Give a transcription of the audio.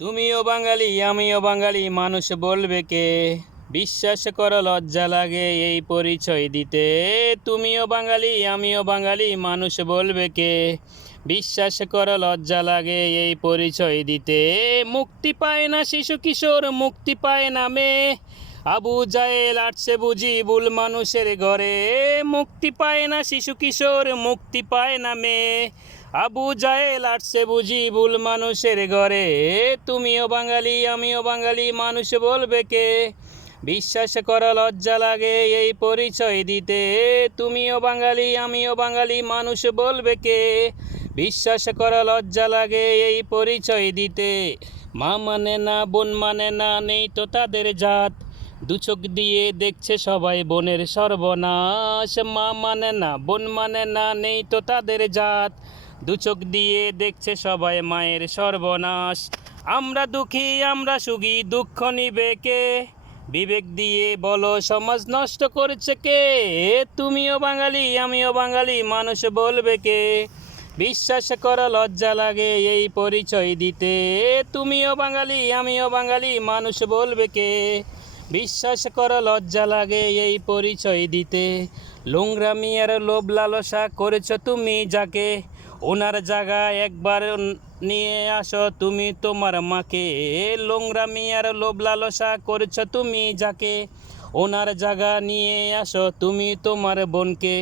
তুমিও বাঙালি আমিও বাঙালি, মানুষ বলবে কে? বিশ্বাস করো লজ্জা লাগে এই পরিচয় দিতে। তুমিও বাঙালি আমিও বাঙালি, মানুষ বলবে কে? বিশ্বাস করো লজ্জা লাগে এই পরিচয় দিতে। মুক্তি পায় না শিশু কিশোর, মুক্তি পায় না মেয়ে। আবু জাহেল আটছে বুঝি ভুল মানুষের ঘরে। মুক্তি পায় না শিশু কিশোর, মুক্তি পায় না মেয়ে। আবু জাহেল আটছে বুঝি ভুল মানুষের ঘরে। তুমিও বাঙালি আমিও বাঙালি, মানুষ বলবে কে? বিশ্বাস করো লজ্জা লাগে এই পরিচয় দিতে। তুমিও বাঙালি আমিও বাঙালি, মানুষ বলবে কে? বিশ্বাস করো লজ্জা লাগে এই পরিচয় দিতে। মা মানে না বোন মানে না, নেই তো তাদের জাত। দু চোখ দিয়ে দেখছে সবাই বোনের সর্বনাশ। মা মানে না বোন মানে না, নেই তো তাদের জাত। দু চোখ দিয়ে দেখছে সবাই মায়ের সর্বনাশ। আমরা দুঃখী আমরা সুখী, দুঃখ নিবে কে? বিবেক দিয়ে বলো সমাজ নষ্ট করছে কে? তুমিও বাঙালি আমিও বাঙালি, মানুষ বলবে কে? বিশ্বাস করো লজ্জা লাগে এই পরিচয় দিতে। তুমিও বাঙালি আমিও বাঙালি, মানুষ বলবে কে? বিশ্বাস করো লজ্জা লাগে এই পরিচয় দিতে। নোংরামি আর লোভ লালসা করেছ তুমি যাকে, ওনার জায়গায় একবার নিয়ে আসো তুমি তোমার মাকে। নোংরামি আর লোভ লালসা করেছ তুমি যাকে, ওনার জায়গা নিয়ে আসো তুমি তোমার বোনকে।